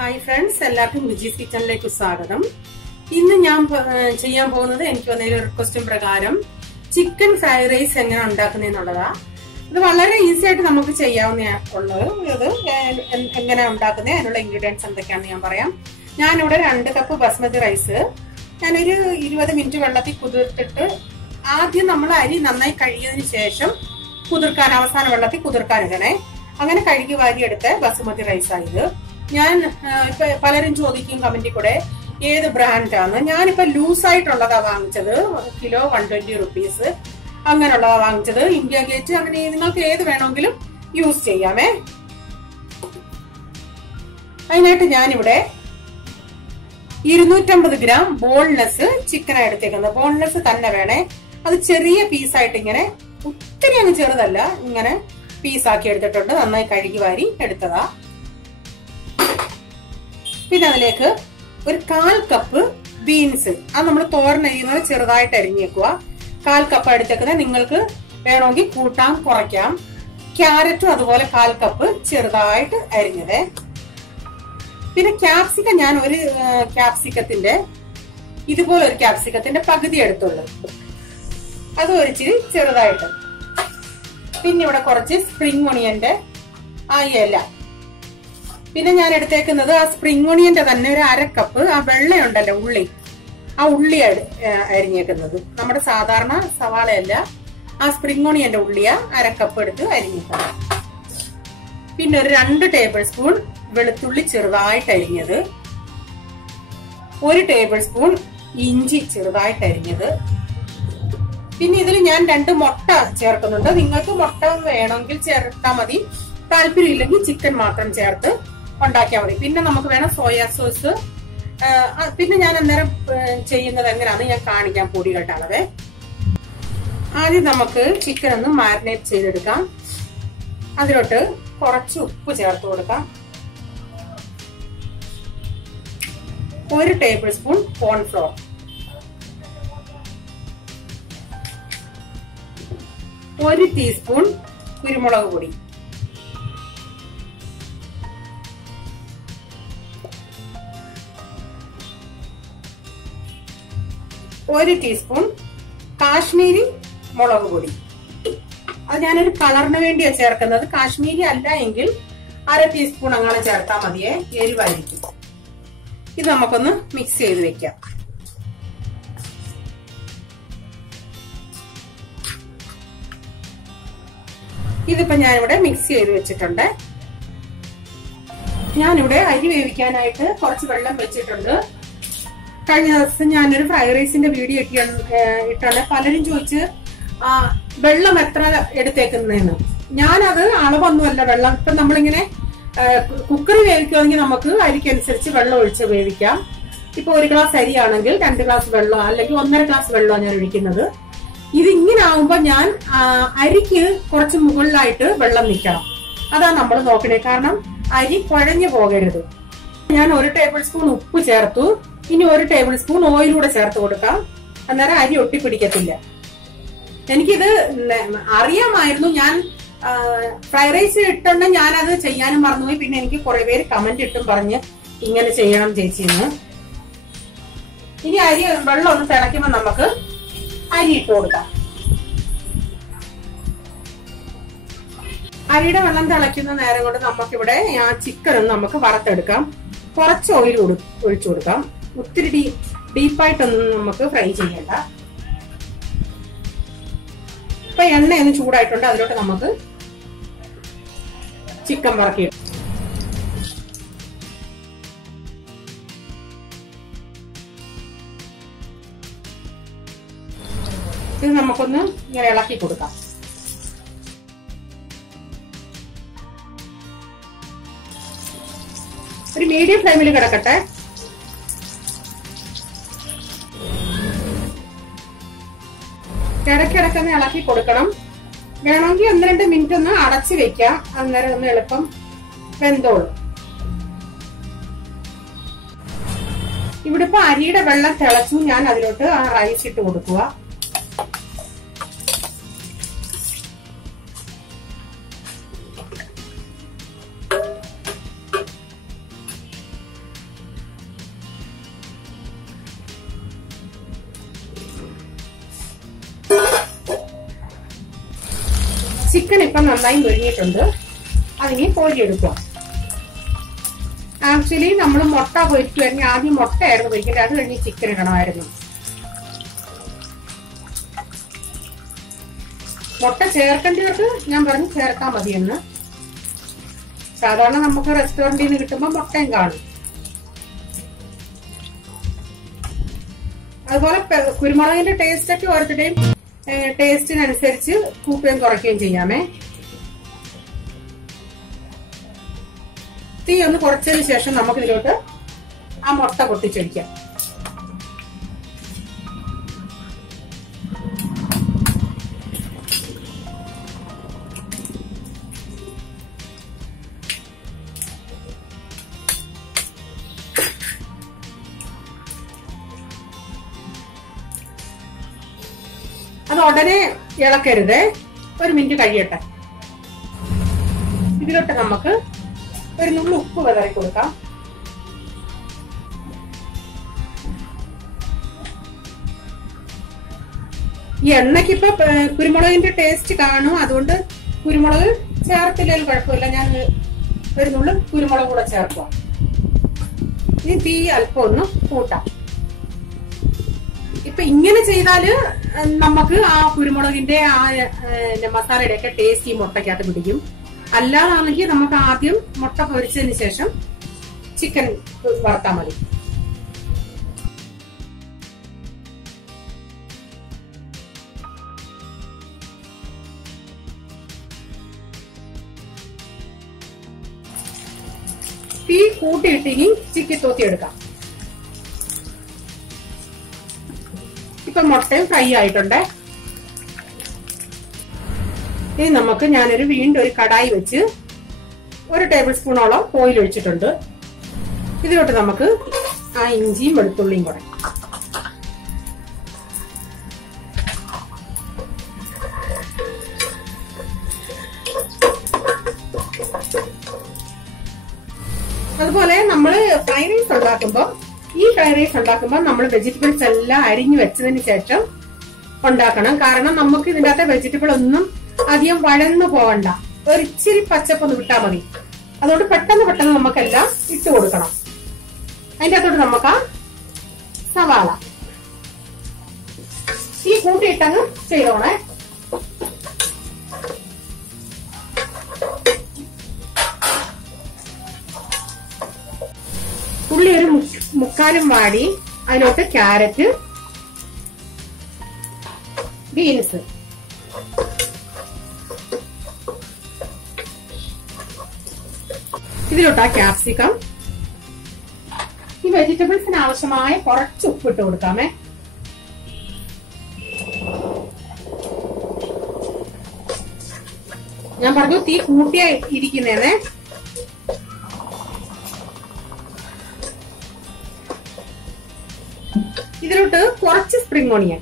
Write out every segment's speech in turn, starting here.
Hi friends, എല്ലാവർക്കും വിജീസ് കിച്ചണിലേക്ക് സ്വാഗതം. ഇന്ന് ഞാൻ ചെയ്യാൻ പോകുന്നത് എനിക്ക് വന്ന ഒരു റിക്വസ്റ്റും പ്രകാരം ചിക്കൻ ഫ്രൈഡ് റൈസ് എങ്ങനെ ഉണ്ടാക്കുന്നതെന്നുള്ളതാ. ഇത് വളരെ ഈസി ആയിട്ട് നമുക്ക് ചെയ്യാവുന്നതുള്ളത്. ഇത് എങ്ങനെ ഉണ്ടാക്കുന്നത്, അതിനുള്ള ഇൻഗ്രീഡിയൻസ് എന്തൊക്കെയാണെന്ന് ഞാൻ പറയാം. ഞാനിവിടെ 2 കപ്പ് ബസ്മതി റൈസ് ഞാനൊരു 20 മിനിറ്റ് വെള്ളത്തിൽ കുതിർത്തിട്ട് ആദ്യം നമ്മൾ അരി നന്നായി കഴുകിയതിന് ശേഷം കുതിർക്കാൻ, അവസാന വെള്ളത്തിൽ കുതിർക്കാൻ ഇടണേ. അങ്ങനെ കഴുകി വാരിയെടുത്ത ബസുമതി റൈസായത്. ഞാൻ ഇപ്പൊ പലരും ചോദിക്കും കമന്റിൽ കൂടെ ഏത് ബ്രാൻഡാണ്. ഞാനിപ്പോ ലൂസായിട്ടുള്ളതാ വാങ്ങിച്ചത്. കിലോ 120 റുപ്പീസ് അങ്ങനെയുള്ളതാ വാങ്ങിച്ചത്. ഇന്ത്യ ഗേറ്റ്, അങ്ങനെ നിങ്ങൾക്ക് ഏത് വേണമെങ്കിലും യൂസ് ചെയ്യാമേ. അതിനായിട്ട് ഞാനിവിടെ 250 ഗ്രാം ബോൺലെസ് ചിക്കനാണ് എടുത്തേക്കുന്നത്. ബോൺലെസ് തന്നെ വേണേ. അത് ചെറിയ പീസായിട്ട് ഇങ്ങനെ, ഒത്തിരി അങ്ങ് ചെറുതല്ല, ഇങ്ങനെ പീസാക്കി എടുത്തിട്ടുണ്ട്. നന്നായി കഴുകി വാരി എടുത്തതാ. പിന്നെ അതിലേക്ക് ഒരു 1/4 കപ്പ് ബീൻസ്, അത് നമ്മൾ തോരനരിയുന്നത് ചെറുതായിട്ട് അരിഞ്ഞേക്കുക. 1/4 കപ്പ് എടുത്തേക്കുന്നത്. നിങ്ങൾക്ക് വേണമെങ്കിൽ കൂട്ടാം, കുറയ്ക്കാം. ക്യാരറ്റും അതുപോലെ 1/4 കപ്പ് ചെറുതായിട്ട് അരിഞ്ഞത്. പിന്നെ ക്യാപ്സിക്കം, ഞാൻ ഒരു ക്യാപ്സിക്കത്തിന്റെ, ഇതുപോലെ ഒരു ക്യാപ്സിക്കത്തിന്റെ പകുതി എടുത്തുള്ളൂ. അത് ഒരിച്ചിരി ചെറുതായിട്ട്. പിന്നെ ഇവിടെ കുറച്ച് സ്പ്രിംഗ് ഒണിയന്റെ ആ ഇല. പിന്നെ ഞാൻ എടുത്തേക്കുന്നത് ആ സ്പ്രിംഗ് ഒണിയന്റെ തന്നെ ഒരു 1/2 കപ്പ് ആ വെള്ളയുണ്ടല്ലോ, ഉള്ളി, ആ ഉള്ളി അരിഞ്ഞേക്കുന്നത്. നമ്മുടെ സാധാരണ സവാളയല്ല, ആ സ്പ്രിംഗ് ഒണിയന്റെ ഉള്ളിയ 1/2 കപ്പ് എടുത്ത് അരിഞ്ഞേക്കുന്നത്. പിന്നെ ഒരു 2 ടേബിൾ സ്പൂൺ വെളുത്തുള്ളി ചെറുതായിട്ട് അരിഞ്ഞത്, 1 ടേബിൾ സ്പൂൺ ഇഞ്ചി ചെറുതായിട്ട് അരിഞ്ഞത്. പിന്നെ ഇതിൽ ഞാൻ 2 മുട്ട ചേർക്കുന്നുണ്ട്. നിങ്ങൾക്ക് മുട്ട വേണമെങ്കിൽ ചേർത്താൽ മതി, താല്പര്യമില്ലെങ്കിൽ ചിക്കൻ മാത്രം ചേർത്ത് ഉണ്ടാക്കിയാൽ മതി. പിന്നെ നമുക്ക് വേണം സോയാ സോസ്. പിന്നെ ഞാൻ അന്നേരം ചെയ്യുന്നത് എങ്ങനെയാണെന്ന് ഞാൻ കാണിക്കാം. പൊടികളുടെ അളവ് ആദ്യം നമുക്ക് ചിക്കൻ ഒന്ന് മാരിനേറ്റ് ചെയ്തെടുക്കാം. അതിലോട്ട് കുറച്ച് ഉപ്പ് ചേർത്ത് കൊടുക്കാം. 1 ടേബിൾ സ്പൂൺ കോൺഫ്ലോർ, 1 ടീസ്പൂൺ കുരുമുളക് പൊടി, 1 ടീസ്പൂൺ കാശ്മീരി മുളക് പൊടി. അത് ഞാനൊരു കളറിന് വേണ്ടിയാണ് ചേർക്കുന്നത്. കാശ്മീരി അല്ല എങ്കിൽ 1/2 ടീസ്പൂൺ അങ്ങനെ ചേർത്താൽ മതിയേ, എരിവായിരിക്കും. ഇത് നമുക്കൊന്ന് മിക്സ് ചെയ്ത് വെക്കാം. ഇതിപ്പോ ഞാനിവിടെ മിക്സ് ചെയ്ത് വെച്ചിട്ടുണ്ട്. ഞാനിവിടെ അരി വേവിക്കാനായിട്ട് കുറച്ച് വെള്ളം വെച്ചിട്ടുണ്ട്. കഴിഞ്ഞ ദിവസം ഞാനൊരു ഫ്രൈഡ് റൈസിന്റെ വീഡിയോ ഇട്ടാണ്. പലരും ചോദിച്ച് വെള്ളം എത്ര എടുത്തേക്കുന്നതെന്ന്. ഞാനത് അളവൊന്നുമല്ല വെള്ളം. ഇപ്പൊ നമ്മളിങ്ങനെ കുക്കറിൽ വേവിക്കുകയാണെങ്കിൽ നമുക്ക് അരിക്കനുസരിച്ച് വെള്ളം ഒഴിച്ച് വേവിക്കാം. ഇപ്പൊ 1 ഗ്ലാസ് അരിയാണെങ്കിൽ 2 ഗ്ലാസ് വെള്ളം, അല്ലെങ്കിൽ 1.5 ഗ്ലാസ് വെള്ളമാണ് ഞാൻ ഒഴിക്കുന്നത്. ഇത് ഇങ്ങനെ ആവുമ്പോ ഞാൻ അരിക്ക് കുറച്ച് മുകളിലായിട്ട് വെള്ളം നിൽക്കണം. അതാണ് നമ്മൾ നോക്കണേ, കാരണം അരി കുഴഞ്ഞു പോകരുത്. ഞാൻ 1 ടേബിൾ സ്പൂൺ ഉപ്പ് ചേർത്തു. ഇനി 1 ടേബിൾ സ്പൂൺ ഓയിലൂടെ ചേർത്ത് കൊടുക്കാം. അന്നേരം അരി ഒട്ടിപ്പിടിക്കത്തില്ല. എനിക്കിത് അറിയാമായിരുന്നു. ഞാൻ ഫ്രൈഡ് റൈസ് ഇട്ടുകൊണ്ട് ഞാനത് ചെയ്യാനും മറന്നുപോയി. പിന്നെ എനിക്ക് കുറെ പേര് കമന്റ് ഇട്ടും പറഞ്ഞ് ഇങ്ങനെ ചെയ്യണം ചേച്ചിന്ന്. ഇനി അരി വെള്ളം ഒന്ന് തിളയ്ക്കുമ്പോ നമുക്ക് അരി ഇട്ട് കൊടുക്കാം. അരിയുടെ വെള്ളം തിളയ്ക്കുന്ന നേരം കൊണ്ട് നമുക്കിവിടെ ആ ചിക്കൻ ഒന്ന് നമുക്ക് വറുത്തെടുക്കാം. കുറച്ച് ഓയിൽ ഒഴിച്ചു കൊടുക്കാം. ഒത്തിരി ഡീപ്പായിട്ടൊന്നും നമുക്ക് ഫ്രൈ ചെയ്യണ്ട. ഇപ്പൊ എണ്ണയൊന്ന് ചൂടായിട്ടുണ്ട്. അതിലോട്ട് നമുക്ക് ചിക്കൻ വറക്കിയിടും. ഇത് നമുക്കൊന്ന് ഇങ്ങനെ ഇളക്കി കൊടുക്കാം. ഒരു മീഡിയം ഫ്ലെയിമിൽ കിടക്കട്ടെ. ഇടയ്ക്കിടയ്ക്കൊന്ന് ഇളക്കി കൊടുക്കണം. വേണമെങ്കിൽ 1-2 മിനിറ്റ് ഒന്ന് അടച്ചു വെക്കാം. അന്നേരം ഒന്ന് എളുപ്പം വെന്തോളും. ഇവിടെ ഇപ്പൊ അരിയുടെ വെള്ളം തിളച്ചു. ഞാൻ അതിലോട്ട് ആ റൈസ് ഇട്ട് കൊടുക്കുക. ഇപ്പൊ നന്നായി മുരിഞ്ഞിട്ടുണ്ട്. അതിനി കോരിയെടുക്കുക. ആക്ച്വലി നമ്മൾ മുട്ട പൊരിക്കുവാണെങ്കിൽ ആദ്യം മുട്ടയായിരുന്നു പൊരിക്കേണ്ടത്, അത് കഴിഞ്ഞ് ചിക്കൻ ഇടണമായിരുന്നു. മുട്ട ചേർക്കേണ്ടവർക്ക് ഞാൻ പറഞ്ഞു ചേർത്താൽ മതിയെന്ന്. സാധാരണ നമുക്ക് റെസ്റ്റോറന്റിൽ നിന്ന് കിട്ടുമ്പോൾ മുട്ടയും കാണും. അതുപോലെ കുരുമുളകിന്റെ ടേസ്റ്റ് ഒക്കെ ഓരോരുത്തരുടെയും ടേസ്റ്റിനനുസരിച്ച് കൂട്ടുകയും കുറയ്ക്കുകയും ചെയ്യാമേ. തീ ഒന്ന് കുറച്ചതിന് ശേഷം നമുക്ക് ഇതിലോട്ട് ആ മുട്ട പൊട്ടിച്ചൊഴിക്കാം. അത് ഉടനെ ഇളക്കരുത്, ഒരു മിനിറ്റ് കഴിയട്ടെ. ഇതിലോട്ട് നമുക്ക് ഒരു നുള്ളു ഉപ്പ് വിതറി കൊടുക്കാം. ഈ എണ്ണയ്ക്ക് ഇപ്പൊ കുരുമുളകിന്റെ ടേസ്റ്റ് കാണും, അതുകൊണ്ട് കുരുമുളക് ചേർത്തില്ലെങ്കിൽ കുഴപ്പമില്ല. ഞാൻ ഒരു നുള്ളു കുരുമുളക് കൂടെ ചേർക്കുക. ഇനി തീ അല്പം ഒന്ന് കൂട്ടാം. ഇപ്പൊ ഇങ്ങനെ ചെയ്താല് നമുക്ക് ആ കുരുമുളകിന്റെ ആ മസാലയുടെ ഒക്കെ ടേസ്റ്റ് ഈ മുട്ടയ്ക്കകത്ത് പിടിക്കും. അല്ലാതാണെങ്കിൽ നമുക്ക് ആദ്യം മുട്ട പൊരിച്ചതിന് ശേഷം ചിക്കൻ വറുത്താൽ മതി. തീ കൂട്ടിയിട്ട് ഇനി ചിക്കി തോത്തിയെടുക്കാം. ഇപ്പൊ മുട്ടയും ഫ്രൈ ആയിട്ടുണ്ട്. ഇനി നമുക്ക് ഞാനൊരു വീണ്ടും ഒരു കടായി വെച്ച് 1 ടേബിൾ സ്പൂണോളം ഓയിൽ ഒഴിച്ചിട്ടുണ്ട്. ഇതിലോട്ട് നമുക്ക് ആ ഇഞ്ചിയും വെളുത്തുള്ളിയും കൂടെ അതുപോലെ നമ്മൾ ഫ്രൈഡ് റൈസ് ഉണ്ടാക്കുമ്പോൾ നമ്മൾ വെജിറ്റബിൾസ് എല്ലാം അരിഞ്ഞു വെച്ചതിന് ശേഷം ഉണ്ടാക്കണം. കാരണം നമുക്ക് ഇതിന്റെ അകത്തെ വെജിറ്റബിൾ ഒന്നും അധികം വഴന്നു പോകണ്ട, ഒരു ഇച്ചിരി പച്ചപ്പൊന്ന് വിട്ടാൽ മതി. അതുകൊണ്ട് പെട്ടെന്ന് നമുക്കെല്ലാം ഇട്ട് കൊടുക്കണം. അതിന്റെ അകത്തോട്ട് നമുക്ക് സവാള ഈ കൂട്ടിയിട്ടങ്ങ് ചെയ്തോണേ. ഉള്ളി ഒരു മുക്കാലും വാടി അതിലോട്ട് ക്യാരറ്റ്, ബീൻസ്, ഇതിലോട്ട് ആ ക്യാപ്സിക്കം. ഈ വെജിറ്റബിൾസിന് ആവശ്യമായ കുറച്ച് ഉപ്പിട്ട് കൊടുക്കാമേ. ഞാൻ പറഞ്ഞു തീ കൂട്ടിയാ ഇരിക്കുന്നേനെ. ഇതിലോട്ട് കുറച്ച് സ്പ്രിംഗ് ഓണിയൻ,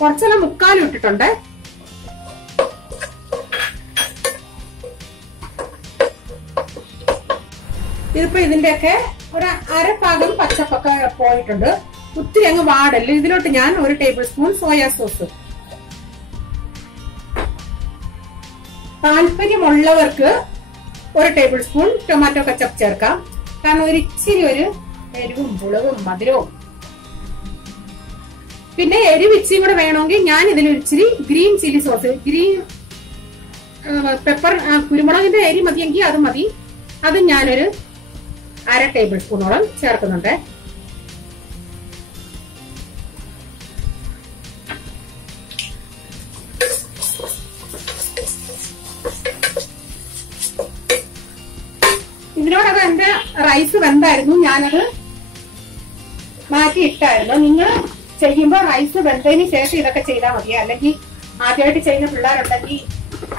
കുറച്ചെല്ലാം മുക്കാലും ഇട്ടിട്ടുണ്ട്. ഇതിപ്പോ ഇതിന്റെയൊക്കെ ഒരു അരഭാഗം പച്ചപ്പൊക്കെ പോയിട്ടുണ്ട്. ഒത്തിരി അങ്ങ് വാടല്. ഇതിലോട്ട് ഞാൻ 1 ടേബിൾ സ്പൂൺ സോയാ സോസ്. താല്പര്യമുള്ളവർക്ക് 1 ടേബിൾ സ്പൂൺ ടൊമാറ്റോ കച്ചപ്പ് ചേർക്കാം. കാരണം ഒരു ഇച്ചിരി ഒരു എരിവും പുളവും മധുരവും. പിന്നെ എരിവ് ഇച്ചിരി കൂടെ വേണമെങ്കിൽ ഞാൻ ഇതിലൊരു ഇച്ചിരി green chilli sauce, green pepper, കുരുമുളകിന്റെ എരി മതിയെങ്കിൽ അത് മതി. അത് ഞാനൊരു 1/2 ടേബിൾ സ്പൂണോളം ചേർക്കുന്നുണ്ട്. ഇതിനോടൊക്കെ എന്റെ റൈസ് വെന്തായിരുന്നു, ഞാനത് മാറ്റിയിട്ടായിരുന്നു. നിങ്ങൾ ചെയ്യുമ്പോ റൈസ് വെന്തതിന് ശേഷം ഇതൊക്കെ ചെയ്താൽ മതി. അല്ലെങ്കിൽ ആദ്യമായിട്ട് ചെയ്യുന്ന പിള്ളേരുണ്ടെങ്കിൽ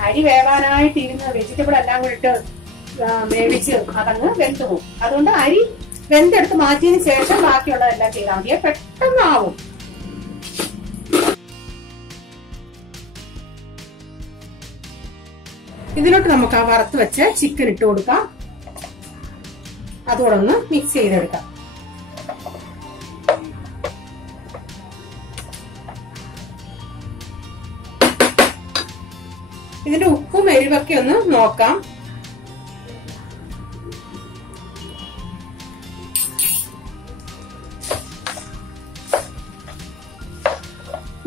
അരി വേവാനായിട്ട് ഇരുന്ന് വെജിറ്റബിൾ എല്ലാം കൂടി ഇട്ട് വേവിച്ച് അതങ്ങ് വെന്തു പോകും. അതുകൊണ്ട് അരി വെന്തെടുത്ത് മാറ്റിയതിന് ശേഷം ബാക്കിയുള്ളതെല്ലാം ചെയ്താൽ മതി, പെട്ടെന്നാവും. ഇതിലോട്ട് നമുക്ക് ആ വറുത്ത് വെച്ച ചിക്കൻ ഇട്ട് കൊടുക്കാം. അതുകൂടെ ഒന്ന് മിക്സ് ചെയ്തെടുക്കാം. എരിവൊക്കെ ഒന്ന് നോക്കാം.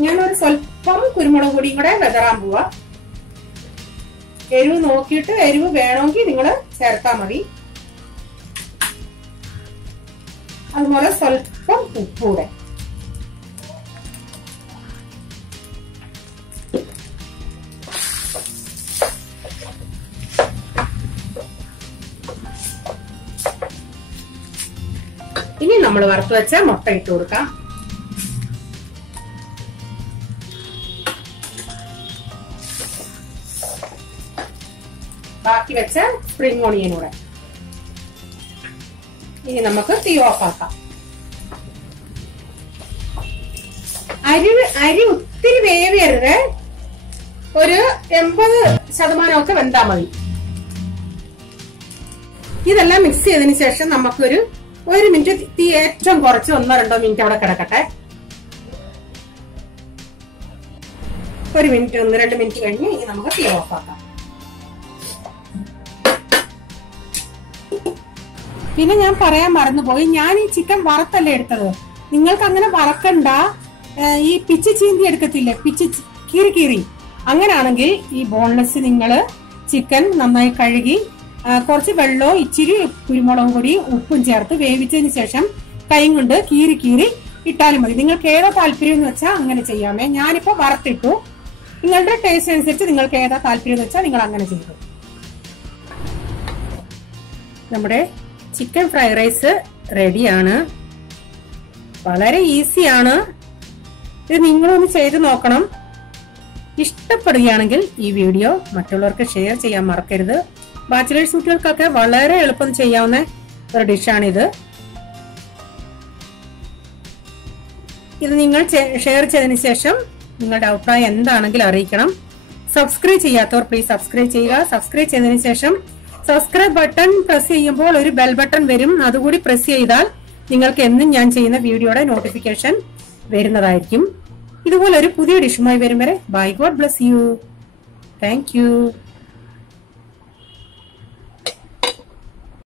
ഞാനൊരു സ്വല്പം കുരുമുളക് പൊടിയും കൂടെ വിതറാൻ പോവാ. എരിവ് നോക്കിയിട്ട് എരിവ് വേണമെങ്കിൽ നിങ്ങൾ ചേർത്താൽ മതി. അതുപോലെ സ്വല്പം ഉപ്പൂടെ. ഇനി നമ്മൾ വറുത്ത് വെച്ച മുട്ട ഇട്ട് കൊടുക്കാം. ബാക്കി വെച്ച സ്പ്രിംഗ് ഓണിയനൂടെ. ഇനി നമുക്ക് തീ ഓഫ് ആക്കാം. അരി ഒത്തിരി വേവിയരുത്, ഒരു 80% വെന്താ മതി. ഇതെല്ലാം മിക്സ് ചെയ്തതിന് ശേഷം നമുക്കൊരു 1 മിനിറ്റ് തീ ഏറ്റവും കുറച്ച് 1-2 മിനിറ്റ് അവിടെ കിടക്കട്ടെ. 1 മിനിറ്റ് 1-2 മിനിറ്റ് കഴിഞ്ഞ് ഇനി നമുക്ക് തീ ഓഫ് ആക്കാം. പിന്നെ ഞാൻ പറയാൻ മറന്നുപോയി, ഞാൻ ഈ ചിക്കൻ വറുത്തല്ലേ എടുത്തത്. നിങ്ങൾക്ക് അങ്ങനെ വറക്കണ്ട, ഈ പിച്ച് ചീന്തി എടുക്കത്തില്ലേ, പിച്ച് കീറി അങ്ങനാണെങ്കിൽ ഈ ബോൺലെസ് നിങ്ങള് ചിക്കൻ നന്നായി കഴുകി കുറച്ച് വെള്ളവും ഇച്ചിരി കുരുമുളകും പൊടി ഉപ്പും ചേർത്ത് വേവിച്ചതിന് ശേഷം കൈ കൊണ്ട് കീറി ഇട്ടാലും മതി. നിങ്ങൾക്ക് ഏതാ താല്പര്യം എന്ന് വെച്ചാൽ അങ്ങനെ ചെയ്യാമേ. ഞാനിപ്പോ വറുത്തിട്ടു. നിങ്ങളുടെ ടേസ്റ്റ് അനുസരിച്ച് നിങ്ങൾക്ക് ഏതാ താല്പര്യം എന്ന് വെച്ചാൽ നിങ്ങൾ അങ്ങനെ ചെയ്തു. നമ്മുടെ ചിക്കൻ ഫ്രൈഡ് റൈസ് റെഡിയാണ്. വളരെ ഈസിയാണ്. ഇത് നിങ്ങളൊന്ന് ചെയ്ത് നോക്കണം. ഇഷ്ടപ്പെടുകയാണെങ്കിൽ ഈ വീഡിയോ മറ്റുള്ളവർക്ക് ഷെയർ ചെയ്യാൻ മറക്കരുത്. ബാച്ചിലേഴ്സ് കുട്ടികൾക്കൊക്കെ വളരെ എളുപ്പം ചെയ്യാവുന്ന ഒരു ഡിഷാണിത്. ഇത് നിങ്ങൾ ഷെയർ ചെയ്തതിന് ശേഷം നിങ്ങളുടെ അഭിപ്രായം എന്താണെങ്കിലും അറിയിക്കണം. സബ്സ്ക്രൈബ് ചെയ്യാത്തവർ പ്ലീസ് സബ്സ്ക്രൈബ് ചെയ്യുക. സബ്സ്ക്രൈബ് ചെയ്തതിന് ശേഷം സബ്സ്ക്രൈബ് ബട്ടൺ പ്രസ് ചെയ്യുമ്പോൾ ഒരു ബെൽ ബട്ടൺ വരും. അതുകൂടി പ്രസ് ചെയ്താൽ നിങ്ങൾക്ക് എന്നും ഞാൻ ചെയ്യുന്ന വീഡിയോയുടെ നോട്ടിഫിക്കേഷൻ വരുന്നതായിരിക്കും. ഇതുപോലെ ഒരു പുതിയ ഡിഷുമായി വരും വരെ bye. God bless you. Thank U.